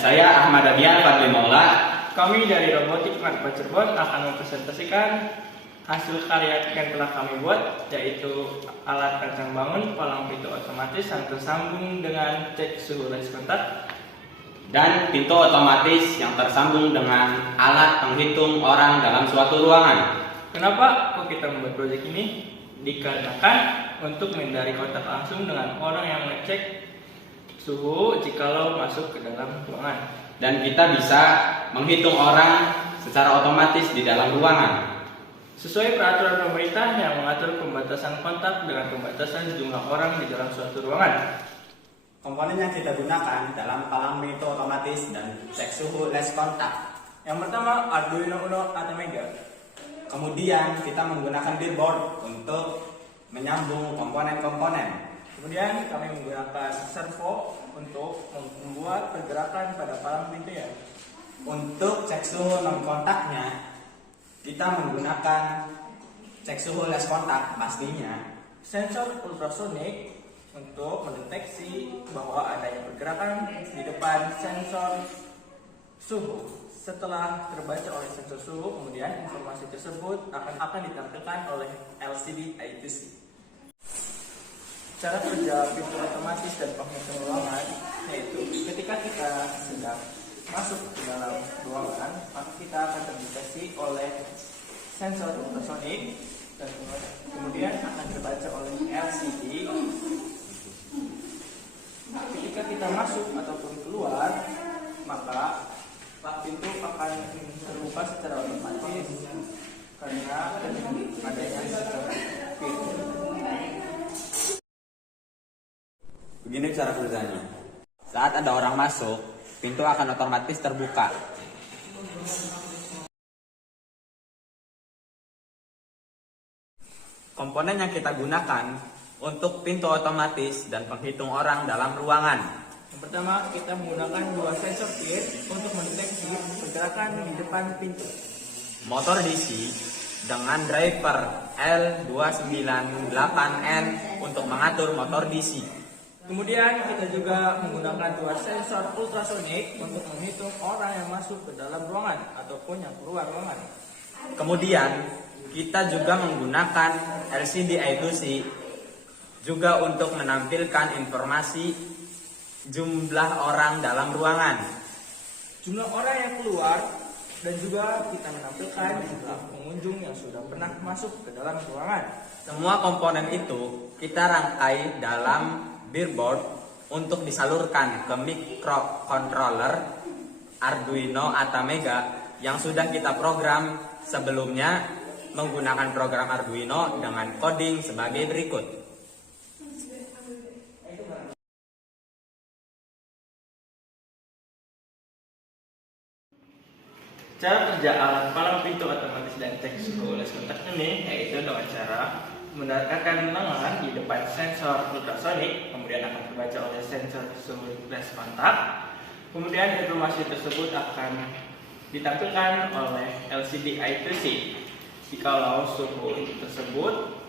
saya Ahmad Abian Fadli Maula. Kami dari Robotik Marba Cirebon akan mempresentasikan hasil karya yang telah kami buat, yaitu alat rancang bangun palang pintu otomatis yang tersambung dengan cek suhu les kontak Dan pintu otomatis yang tersambung dengan alat penghitung orang dalam suatu ruangan. Kenapa kok kita membuat proyek ini? Dikarenakan untuk menghindari kontak langsung dengan orang yang mengecek suhu jikalau masuk ke dalam ruangan. Dan kita bisa menghitung orang secara otomatis di dalam ruangan. Sesuai peraturan pemerintah yang mengatur pembatasan kontak dengan pembatasan jumlah orang di dalam suatu ruangan. Komponen yang kita gunakan dalam palang pintu otomatis dan cek suhu les kontak. Yang pertama, Arduino Uno Atomega. Kemudian kita menggunakan breadboard untuk menyambung komponen-komponen. Kemudian kami menggunakan servo untuk membuat pergerakan pada palang pintunya. Untuk cek suhu non kontaknya, kita menggunakan cek suhu les kontak pastinya. Sensor ultrasonik untuk mendeteksi bahwa adanya pergerakan di depan sensor suhu. Setelah terbaca oleh sensor suhu, kemudian informasi tersebut akan ditampilkan oleh LCD I2C. Cara kerja pintu otomatis dan penghitung ruangan yaitu ketika kita sedang masuk ke dalam ruangan, maka kita akan terdeteksi oleh sensor ultrasonik dan kemudian akan terbaca oleh LCD. Ketika kita masuk ataupun keluar, maka pintu akan terbuka secara otomatis karena adanya sensor pintu. Begini cara kerjanya. Saat ada orang masuk, pintu akan otomatis terbuka. Komponen yang kita gunakan untuk pintu otomatis dan penghitung orang dalam ruangan. Yang pertama, kita menggunakan dua sensor kit untuk mendeteksi pergerakan di depan pintu. Motor DC dengan driver L298N untuk mengatur motor DC. Kemudian kita juga menggunakan dua sensor ultrasonik untuk menghitung orang yang masuk ke dalam ruangan ataupun yang keluar ruangan. Kemudian kita juga menggunakan LCD I2C juga untuk menampilkan informasi jumlah orang dalam ruangan. Jumlah orang yang keluar dan juga kita menampilkan jumlah pengunjung yang sudah pernah masuk ke dalam ruangan. Semua komponen itu kita rangkai dalam breadboard untuk disalurkan ke microcontroller Arduino Atomega yang sudah kita program sebelumnya menggunakan program Arduino dengan coding sebagai berikut. Cara kerja alat palang pintu otomatis dan cek suhu les kontak ini yaitu dengan cara mendarahkan lengan di depan sensor ultrasonik, kemudian akan terbaca oleh sensor suhu les kontak. Kemudian informasi tersebut akan ditampilkan oleh LCD I2C. Jikalau suhu tersebut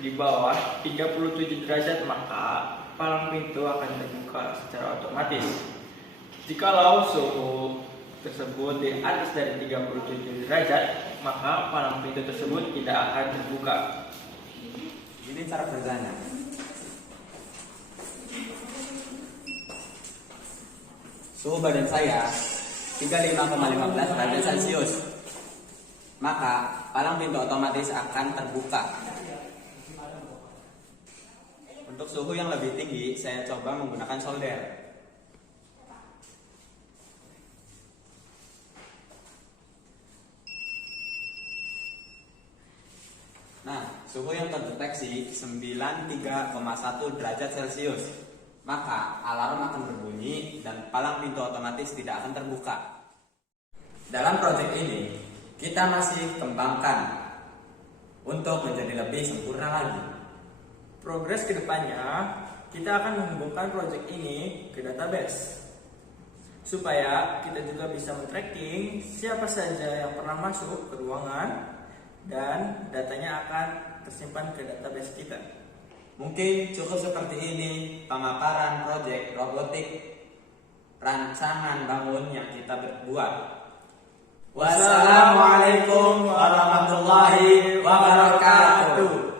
di bawah 37 derajat, maka palang pintu akan terbuka secara otomatis. Jikalau suhu tersebut di atas dari 37 derajat, maka palang pintu tersebut tidak akan terbuka. Ini cara kerjanya. Suhu badan saya 35,15 derajat Celcius. Maka palang pintu otomatis akan terbuka. Untuk suhu yang lebih tinggi, saya coba menggunakan solder. Nah, suhu yang terdeteksi 93,1 derajat Celcius. Maka alarm akan berbunyi dan palang pintu otomatis tidak akan terbuka. Dalam proyek ini, kita masih kembangkan untuk menjadi lebih sempurna lagi. Progres kedepannya, kita akan menghubungkan proyek ini ke database supaya kita juga bisa men-tracking siapa saja yang pernah masuk ke ruangan dan datanya akan tersimpan ke database kita. Mungkin cukup seperti ini pemaparan proyek robotik rancangan bangun yang kita berbuat. Wassalamualaikum warahmatullahi wabarakatuh.